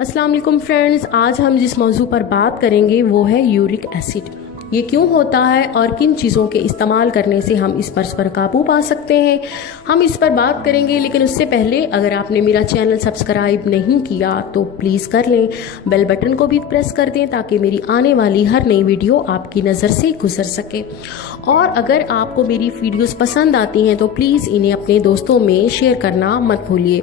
अस्सलाम वालेकुम फ्रेंड्स, आज हम जिस मौजू पर बात करेंगे वो है यूरिक एसिड। ये क्यों होता है और किन चीज़ों के इस्तेमाल करने से हम इस मर्ज़ पर काबू पा सकते हैं, हम इस पर बात करेंगे। लेकिन उससे पहले अगर आपने मेरा चैनल सब्सक्राइब नहीं किया तो प्लीज़ कर लें, बेल बटन को भी प्रेस कर दें ताकि मेरी आने वाली हर नई वीडियो आपकी नज़र से गुजर सके। और अगर आपको मेरी वीडियोस पसंद आती हैं तो प्लीज़ इन्हें अपने दोस्तों में शेयर करना मत भूलिए।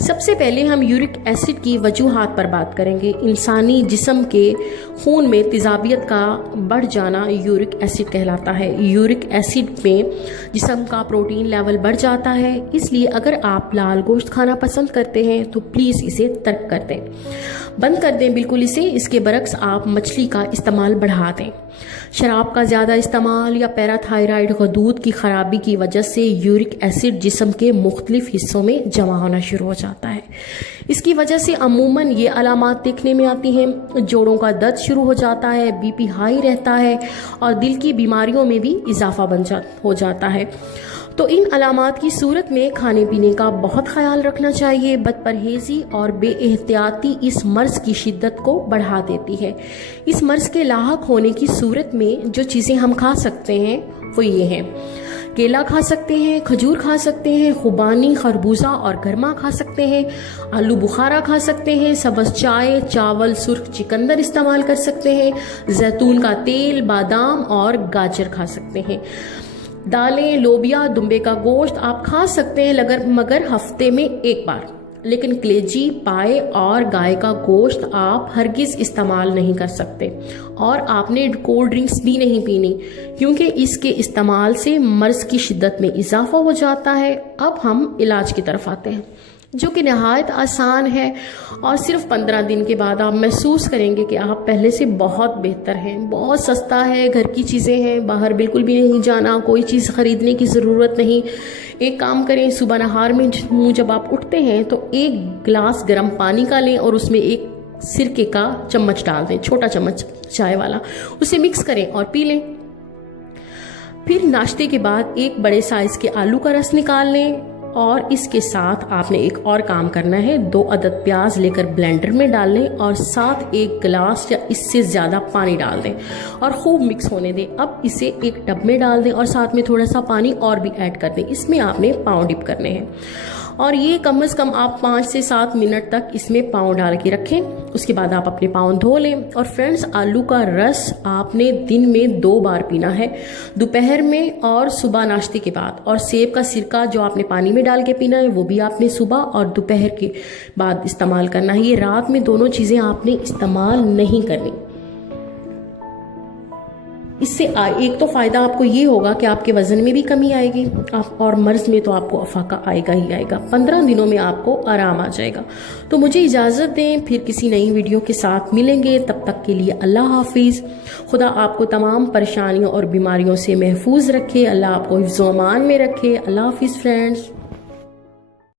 सबसे पहले हम यूरिक एसिड की वजूहात पर बात करेंगे। इंसानी जिस्म के खून में तेज़ाबियत का बढ़ जाना यूरिक एसिड कहलाता है। यूरिक एसिड में जिस्म का प्रोटीन लेवल बढ़ जाता है, इसलिए अगर आप लाल गोश्त खाना पसंद करते हैं तो प्लीज़ इसे तर्क कर दें, बंद कर दें बिल्कुल इसे। इसके बरक्स आप मछली का इस्तेमाल बढ़ा दें। शराब का ज़्यादा इस्तेमाल या पैराथायराइड गदूद की खराबी की वजह से यूरिक एसिड जिस्म के मुख्तलिफ हिस्सों में जमा होना शुरू हो जाता है। इसकी वजह से अमूमन ये अलामात देखने में आती हैं। जोड़ों का दर्द शुरू हो जाता है, बीपी हाई रहता है और दिल की बीमारियों में भी इजाफा हो जाता है। तो इन अलामात की सूरत में खाने पीने का बहुत ख्याल रखना चाहिए। बदपरहेज़ी और बेएहतियाती इस मर्ज़ की शिद्दत को बढ़ा देती है। इस मर्ज़ के लाहक होने की सूरत में जो चीज़ें हम खा सकते हैं वो ये हैं: केला खा सकते हैं, खजूर खा सकते हैं, खुबानी, खरबूजा और गरमा खा सकते हैं, आलू बुखारा खा सकते हैं, सब्ज़ चाय, चावल, सुर्ख चिकंदर इस्तेमाल कर सकते हैं, जैतून का तेल, बादाम और गाजर खा सकते हैं। दालें, लोबिया, दुम्बे का गोश्त आप खा सकते हैं मगर हफ्ते में एक बार। लेकिन कलेजी, पाए और गाय का गोश्त आप हरगिज़ इस्तेमाल नहीं कर सकते। और आपने कोल्ड ड्रिंक्स भी नहीं पीनी, क्योंकि इसके इस्तेमाल से मर्ज़ की शिद्दत में इजाफा हो जाता है। अब हम इलाज की तरफ आते हैं, जो कि नहायत आसान है और सिर्फ 15 दिन के बाद आप महसूस करेंगे कि आप पहले से बहुत बेहतर हैं। बहुत सस्ता है, घर की चीज़ें हैं, बाहर बिल्कुल भी नहीं जाना, कोई चीज़ ख़रीदने की ज़रूरत नहीं। एक काम करें, सुबह नहार में जब आप उठते हैं तो एक गिलास गर्म पानी का लें और उसमें एक सिरके का चम्मच डाल दें, छोटा चम्मच चाय वाला, उसे मिक्स करें और पी लें। फिर नाश्ते के बाद एक बड़े साइज़ के आलू का रस निकाल लें और इसके साथ आपने एक और काम करना है। 2 अदद प्याज लेकर ब्लेंडर में डाल लें और साथ 1 गिलास या इससे ज़्यादा पानी डाल दें और खूब मिक्स होने दें। अब इसे एक टब में डाल दें और साथ में थोड़ा सा पानी और भी ऐड कर दें। इसमें आपने पाँव डिप करने हैं और ये कम से कम आप 5 से 7 मिनट तक इसमें पाँव डाल के रखें। उसके बाद आप अपने पाँव धो लें। और फ्रेंड्स, आलू का रस आपने दिन में 2 बार पीना है, दोपहर में और सुबह नाश्ते के बाद। और सेब का सिरका जो आपने पानी में डाल के पीना है वो भी आपने सुबह और दोपहर के बाद इस्तेमाल करना है। ये रात में दोनों चीज़ें आपने इस्तेमाल नहीं करनी। इससे एक तो फ़ायदा आपको ये होगा कि आपके वज़न में भी कमी आएगी और मर्ज़ में तो आपको अफाका आएगा ही आएगा। 15 दिनों में आपको आराम आ जाएगा। तो मुझे इजाज़त दें, फिर किसी नई वीडियो के साथ मिलेंगे। तब तक के लिए अल्लाह हाफिज़। खुदा आपको तमाम परेशानियों और बीमारियों से महफूज रखे। अल्लाह आपको हिफ्ज़-ओ-अमान में रखे। अल्लाह हाफिज़ फ्रेंड्स।